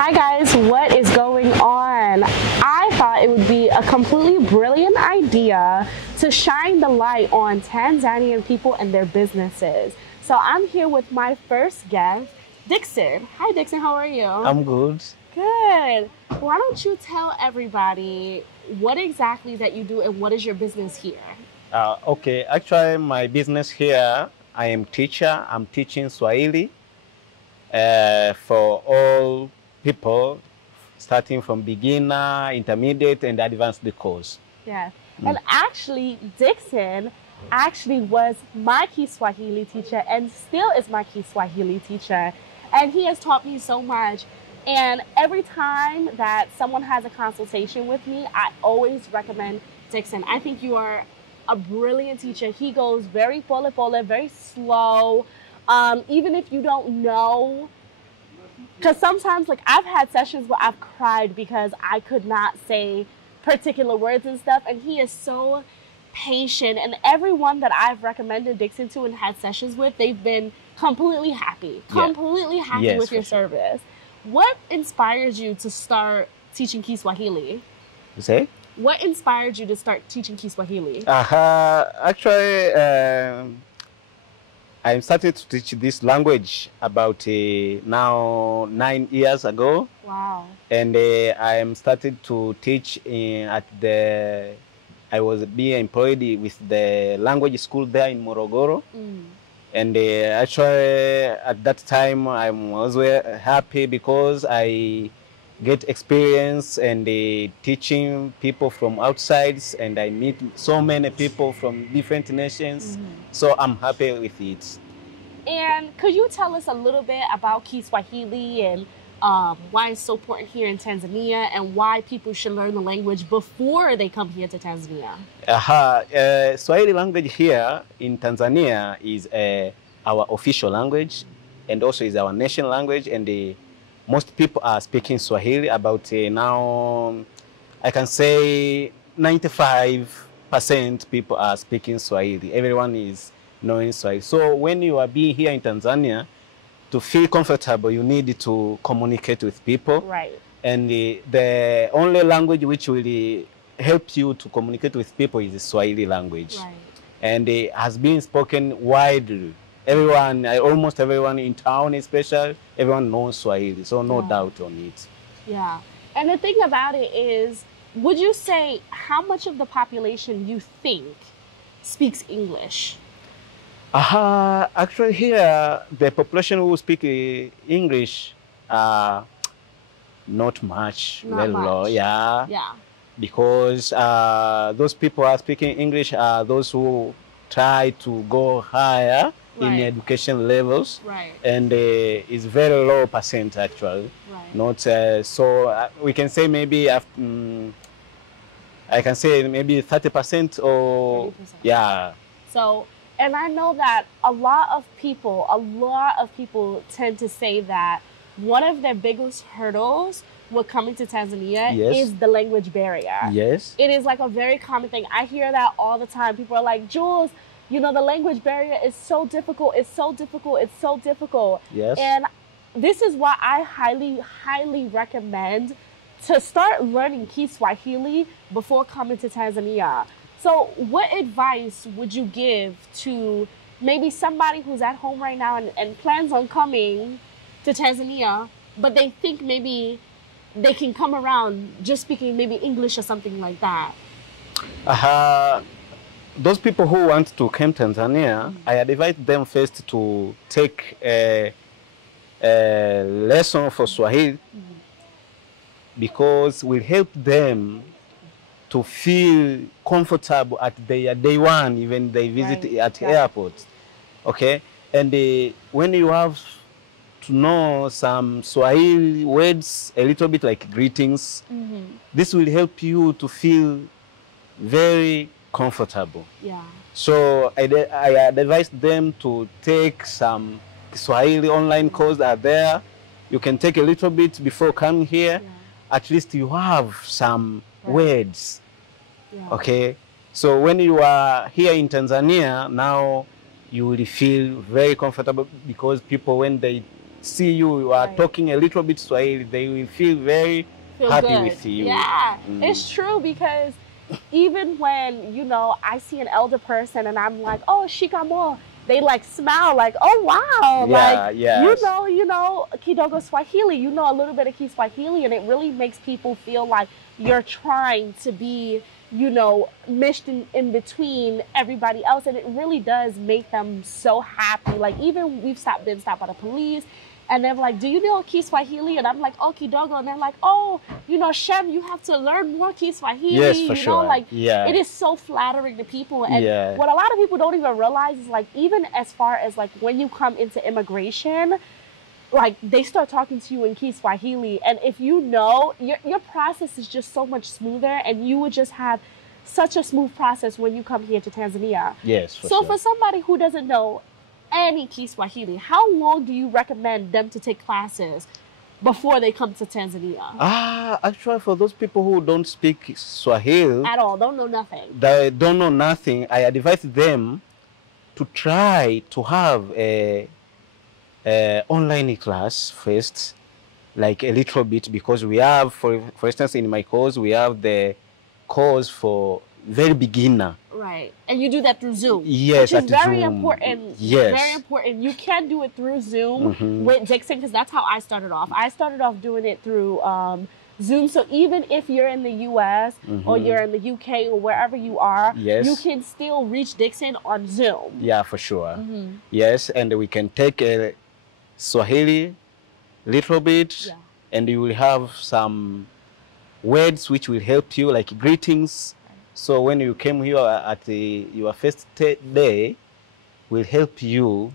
Hi guys, what is going on? I thought it would be a completely brilliant idea to shine the light on Tanzanian people and their businesses. So I'm here with my first guest, Dickson. Hi Dickson, how are you? I'm good. Good. Why don't you tell everybody what exactly that you do and what is your business here? Okay, actually my business here, I am teacher. I'm teaching Swahili for all people, starting from beginner, intermediate, and advanced course. Yes. And actually, Dickson was my Kiswahili teacher and still is my Kiswahili teacher. And he has taught me so much. And every time that someone has a consultation with me, I always recommend Dickson. I think you are a brilliant teacher. He goes very pole, very slow. Even if you don't know, because sometimes, like, I've had sessions where I've cried because I could not say particular words and stuff, and he is so patient. And everyone that I've recommended Dickson to and had sessions with, they've been completely happy, Yes, with your service. What inspires you to start teaching Kiswahili? You say? What inspired you to start teaching Kiswahili? Actually, I started to teach this language about now 9 years ago. Wow. And I am started to teach I was being employed with the language school there in Morogoro. And actually at that time I was happy because I get experience and teaching people from outside, and I meet so many people from different nations. So I'm happy with it. And could you tell us a little bit about Kiswahili and why it's so important here in Tanzania and why people should learn the language before they come here to Tanzania? Swahili language here in Tanzania is our official language, and also is our national language, and most people are speaking Swahili. About now, I can say 95% people are speaking Swahili. Everyone is knowing Swahili. So when you are being here in Tanzania, to feel comfortable, you need to communicate with people. Right. And the only language which will help you to communicate with people is the Swahili language. Right. And it has been spoken widely. Everyone, almost everyone in town especially, everyone knows Swahili, so no doubt on it. Yeah. And the thing about it is, would you say how much of the population you think speaks English? Actually here, the population who speak English, not much. Not much. Low, yeah. Yeah. Because those people are speaking English are those who try to go higher in education levels. Right. And it's very low percent actually. Right. Not so we can say maybe I can say maybe 30% or 30%. yeah. So, and I know that a lot of people tend to say that one of their biggest hurdles with coming to Tanzania is the language barrier. Yes. It is like a very common thing. I hear that all the time. People are like, Jules, you know, the language barrier is so difficult. It's so difficult. It's so difficult. Yes. And this is why I highly recommend to start learning Kiswahili before coming to Tanzania. So what advice would you give to maybe somebody who's at home right now and plans on coming to Tanzania, but they think maybe they can come around just speaking maybe English or something like that? Those people who want to come to Tanzania, I advise them first to take a lesson for Swahili, because it will help them to feel comfortable at their day one, even they visit at airport. Okay? And when you have to know some Swahili words, a little bit like greetings, this will help you to feel very comfortable. Yeah. So I advise them to take some Swahili online courses are there. You can take a little bit before coming here. Yeah. At least you have some words. Yeah. Okay? So when you are here in Tanzania, now you will feel very comfortable, because people, when they see you are talking a little bit Swahili, they will feel very happy good with you. Yeah, it's true, because even when, you know, I see an elder person and I'm like, oh, shikamo, they like smile like, oh, wow. Like, yes. you know, kidogo Swahili, you know a little bit of Kiswahili, and it really makes people feel like you're trying to be, you know, meshed in between everybody else. And it really does make them so happy. Like, even we've been stopped by the police, and they're like, do you know Kiswahili? And I'm like, oh, kidogo. And they're like, oh, you know, Shem, you have to learn more Kiswahili. Yes, for you sure. know, like, it is so flattering to people. And what a lot of people don't even realize is, like, even as far as, like, when you come into immigration, like, they start talking to you in Kiswahili. And if you know, your process is just so much smoother, and you would just have such a smooth process when you come here to Tanzania. Yes, for So sure. for somebody who doesn't know any Kiswahili, how long do you recommend them to take classes before they come to Tanzania? Actually, for those people who don't speak Swahili At all, don't know nothing. They don't know nothing, I advise them to try to have a online class first, like a little bit, because we have, for instance, in my course, we have the course for very beginner. Right. And you do that through Zoom. Yes, which is very Zoom. important. Yes. Very important. You can do it through Zoom with Dickson, because that's how I started off. I started off doing it through Zoom. So even if you're in the US or you're in the UK or wherever you are, you can still reach Dickson on Zoom. Yeah, for sure. Yes, and we can take a Swahili little bit, and you will have some words which will help you, like greetings. So when you came here at your first day, will help you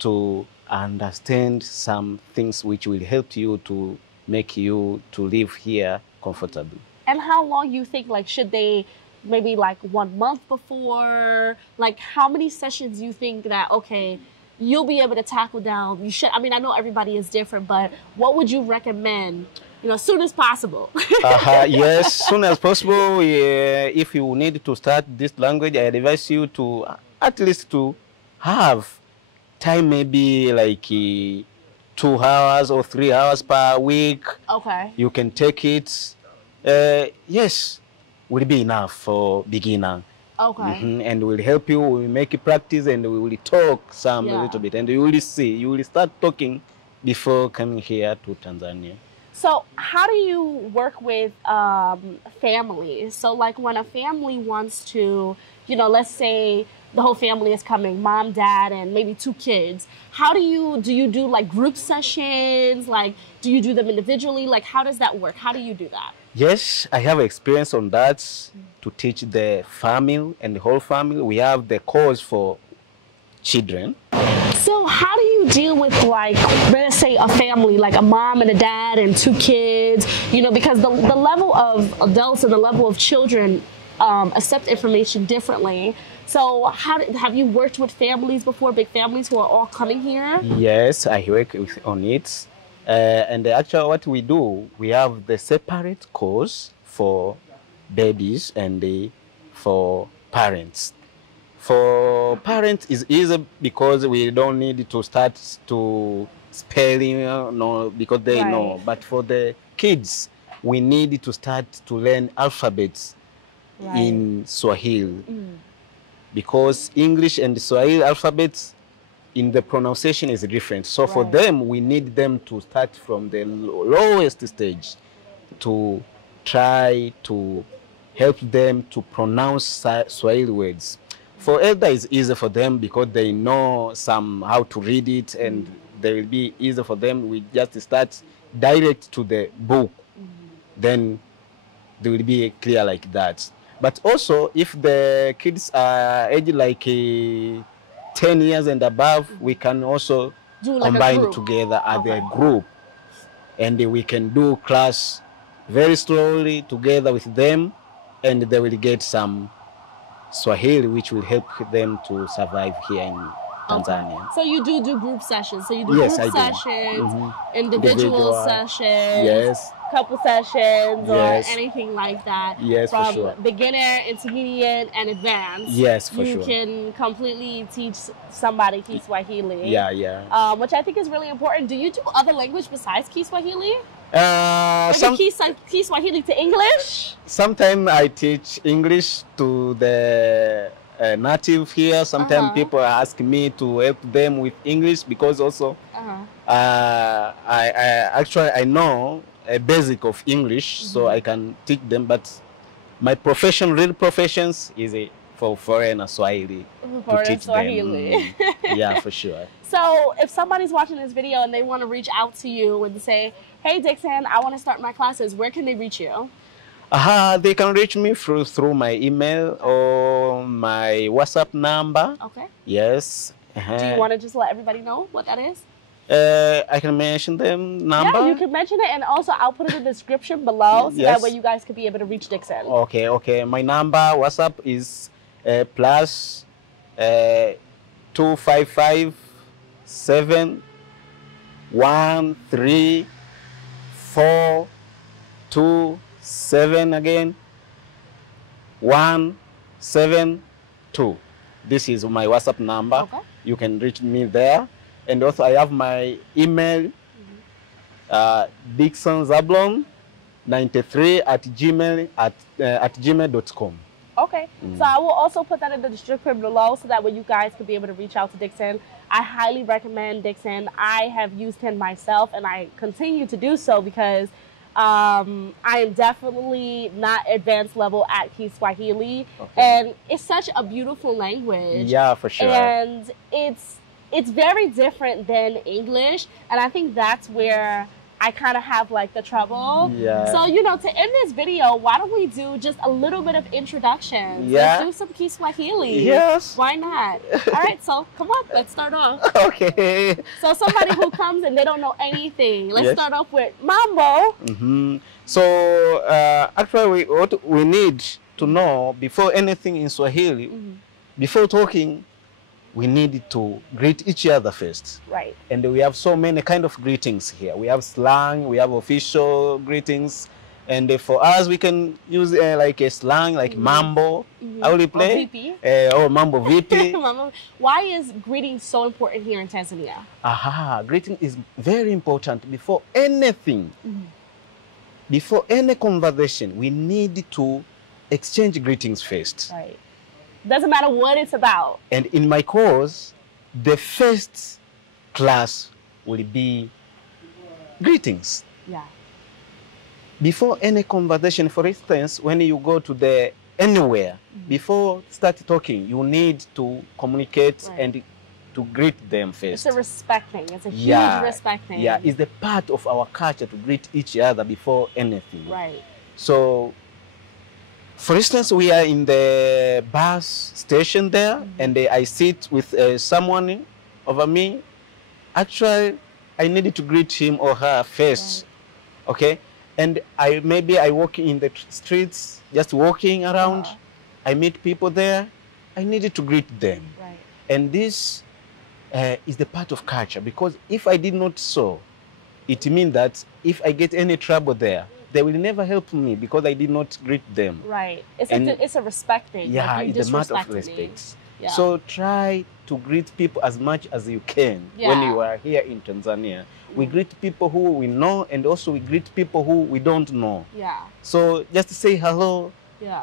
to understand some things which will help you to make you to live here comfortably. And how long you think, like, should they, maybe like 1 month before, like, how many sessions you think that, okay, you'll be able to tackle down? You should, I mean, I know everybody is different, but what would you recommend, you know, as soon as possible? Yes, soon as possible. If you need to start this language, I advise you to at least to have time, maybe like 2 hours or 3 hours per week. Okay. You can take it. Yes, will be enough for beginner. Okay. And will help you. We will make you practice, and we will talk some a little bit, and you will see. You will start talking before coming here to Tanzania. So how do you work with families? So like when a family wants to, you know, let's say the whole family is coming, mom, dad, and maybe 2 kids. How do you do like group sessions? Like, do you do them individually? Like, how does that work? How do you do that? Yes, I have experience on that to teach the family and the whole family. We have the course for children. So how do you deal with, like, let's say a family, like a mom and a dad and 2 kids, you know, because the level of adults and the level of children accept information differently. So have you worked with families before, big families who are all coming here? Yes, I work on it. And actually what we do, we have the separate course for babies and for parents. For parents is easy because we don't need to start to spelling, no, because they know. But for the kids, we need to start to learn alphabets in Swahili. Because English and Swahili alphabets in the pronunciation is different. So for them, we need them to start from the lowest stage to try to help them to pronounce Swahili words. For elders, it's easy for them because they know how to read it, and they will be easy for them. We just start direct to the book, then they will be clear like that. But also, if the kids are aged like 10 years and above, we can also combine together as a group, and we can do class very slowly together with them, and they will get some Swahili, which will help them to survive here in Tanzania. So you do group sessions. So you do Yes, group I do. sessions, individual sessions, yes, couple sessions, Yes. or anything like that. Yes, for From sure. beginner, intermediate, and advanced. Yes, for you sure. can completely teach somebody Kiswahili. Yeah. Which I think is really important. Do you do other language besides Kiswahili? Kiswahili to English? Sometimes I teach English to the native here. Sometimes people ask me to help them with English because also I know a basic of English, so I can teach them. But my real professions is for foreign Swahili to teach Swahili. them. Yeah, for sure. So if somebody's watching this video and they want to reach out to you and say, hey, Dickson, I want to start my classes, where can they reach you? They can reach me through my email or my WhatsApp number. Okay. Yes. Do you want to just let everybody know what that is? I can mention them number. Yeah, you can mention it, and also I'll put it in the description below so that way you guys could be able to reach Dickson. Okay. My number WhatsApp is plus 255 713 427 again 172. This is my WhatsApp number. Okay. You can reach me there. And also I have my email, Dickson Zablon 93 at gmail.com. Okay, so I will also put that in the description below so that way you guys can be able to reach out to Dickson. I highly recommend Dickson. I have used him myself and I continue to do so because I am definitely not advanced level at Kiswahili. And it's such a beautiful language. Yeah, for sure. And it's very different than English, and I think that's where I kind of have like the trouble. Yeah. So, to end this video, why don't we do just a little bit of introductions? Yeah. Let's do some Kiswahili. Yes. Why not? All right, so come on, let's start off. Okay. So somebody who comes and they don't know anything, let's start off with Mambo. So actually what we need to know before anything in Swahili, before talking, we need to greet each other first. Right. And we have so many kind of greetings here. We have slang, we have official greetings. And for us, we can use like a slang, like mambo. How will you play? Or VP. Mambo VP. Why is greeting so important here in Tanzania? Greeting is very important before anything. Before any conversation, we need to exchange greetings first. Right. Doesn't matter what it's about. And in my course, the first class will be greetings. Yeah. Before any conversation, for instance, when you go to anywhere, before start talking, you need to communicate and to greet them first. It's a respect thing. It's a huge respect thing. Yeah, it's the part of our culture to greet each other before anything. Right. So, for instance, we are in the bus station there, and I sit with someone over me. Actually, I needed to greet him or her first, okay? And I walk in the streets, just walking around. I meet people there. I needed to greet them. Right. And this is the part of culture, because if I did not so, it means that if I get any trouble there, they will never help me because I did not greet them. Right. It's a respect thing. Yeah, like it's a matter of respect. Yeah. So try to greet people as much as you can when you are here in Tanzania. We greet people who we know, and also we greet people who we don't know. Yeah. So just say hello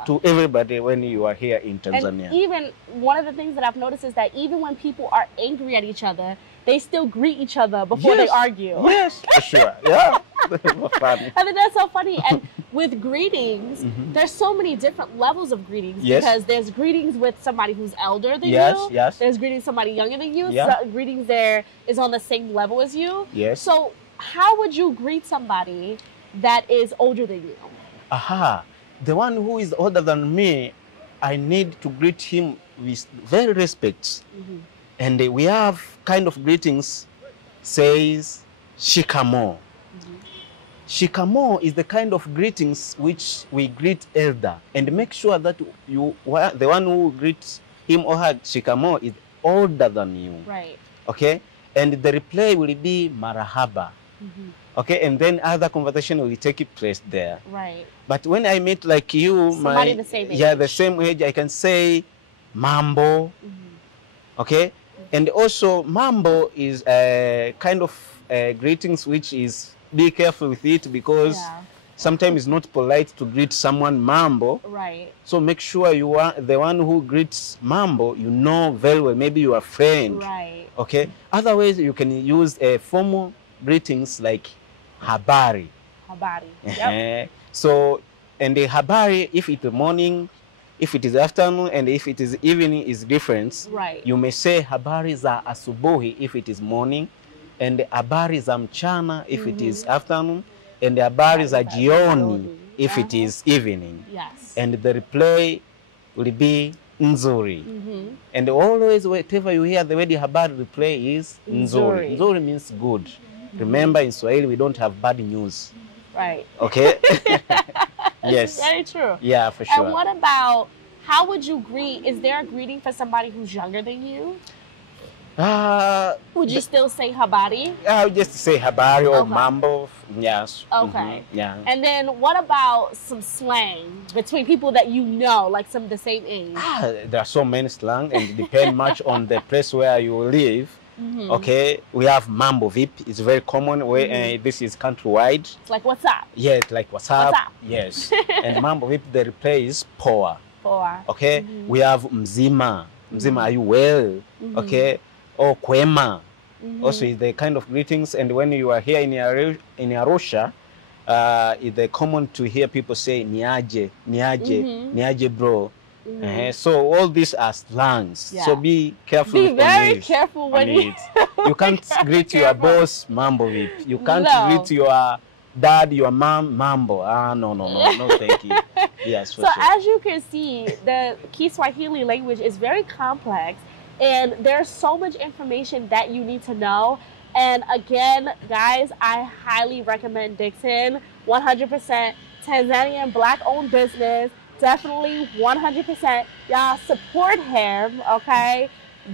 to everybody when you are here in Tanzania. And even one of the things that I've noticed is that even when people are angry at each other, they still greet each other before they argue. Yes, for sure. Yeah. Funny. I think that's so funny. And with greetings, there's so many different levels of greetings. Because there's greetings with somebody who's elder than you. Yes. There's greetings somebody younger than you. Yeah. So greetings there is on the same level as you. Yes. So how would you greet somebody that is older than you? The one who is older than me, I need to greet him with very respect. And we have kind of greetings, says shikamo. Shikamo is the kind of greetings which we greet elder, and make sure that the one who greets him or her shikamo is older than you. Right. Okay? And the reply will be marahaba. Okay? And then other conversation will take place there. Right. But when I meet like you, somebody the same age. Yeah, the same age, I can say mambo. Okay? And also mambo is a kind of greetings which is be careful with it because sometimes it's not polite to greet someone mambo. Right. So make sure you are the one who greets mambo, you know very well, maybe you are a friend. Right. Okay? Otherwise, you can use formal greetings like habari. Habari. Yep. So, and the habari, if it's morning, if it is afternoon, and if it is evening, is different. Right. You may say habari za asubuhi if it is morning, and habari za mchana if it is afternoon, and habari za jioni if it is evening. Yes. And the reply will be nzuri. And always, whatever you hear, the word habari reply is nzuri. Nzuri means good. Remember, in Swahili, we don't have bad news. Right. Okay? Yes. Very true. Yeah, for sure. And what about, how would you greet? Is there a greeting for somebody who's younger than you? Would you still say habari? I would just say habari or mambo. Yes. Okay. Yeah. And then what about some slang between people that you know, like some of the same age? There are so many slang, and it depends much on the place where you live. Okay, we have mambo vip. It's very common. Where this is countrywide. It's like what's up? Yeah, it's like what's up. What's up? Yes. And mambo vip, the reply is poa. Poa. Okay. We have mzima. Mzima, are you well? Okay. Or kwema. Also is the kind of greetings. And when you are here in Arusha, it's common to hear people say niaje, niaje, niaje bro. So all these are slangs. So be careful. Be very careful when you can't greet your boss mambo vip. You can't greet your dad, your mom mambo. No, thank you. Yes. So as you can see, the Kiswahili language is very complex, and there's so much information that you need to know. And again, guys, I highly recommend Dickson. 100% Tanzanian Black-owned business. Definitely 100%. Y'all support him, okay?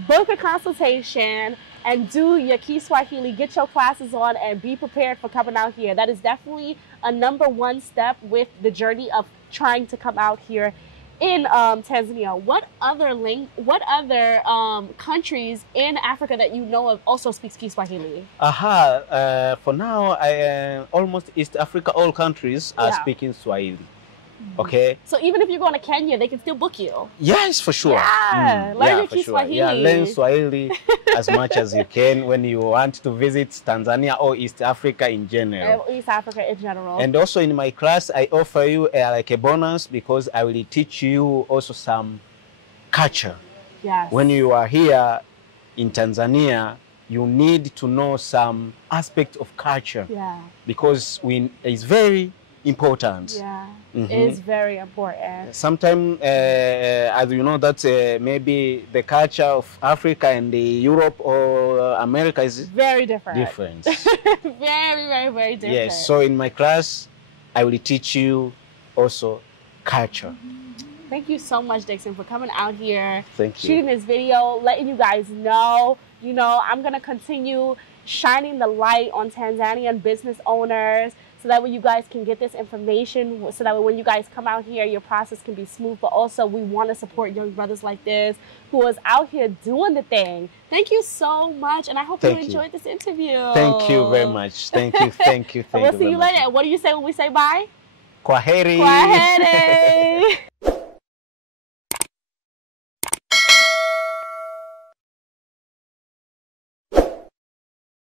Book a consultation and do your Kiswahili. Get your classes on and be prepared for coming out here. That is definitely a #1 step with the journey of trying to come out here in Tanzania. What other countries in Africa that you know of also speaks Kiswahili? For now, almost East Africa, all countries are speaking Swahili. Okay. So even if you're going to Kenya, they can still book you. Yes, for sure. Yeah, learn your Kiswahili. Yeah, learn Swahili as much as you can when you want to visit Tanzania or East Africa in general. East Africa in general. And also in my class, I offer you like a bonus because I will teach you also some culture. Yes. When you are here in Tanzania, you need to know some aspect of culture. Yeah. Because it's very important. Yeah, it is very important. Sometimes, as you know, that maybe the culture of Africa and Europe or America is very different. Very different. Yes, so in my class, I will teach you also culture. Thank you so much, Dickson, for coming out here, shooting this video, letting you guys know. You know, I'm going to continue shining the light on Tanzanian business owners, so that way you guys can get this information, so that way when you guys come out here, your process can be smooth. But also, we want to support young brothers like this who is out here doing the thing. Thank you so much, and I hope you enjoyed this interview. Thank you very much. Thank you. We'll see you later. What do you say when we say bye? Kwaheri. Kwaheri.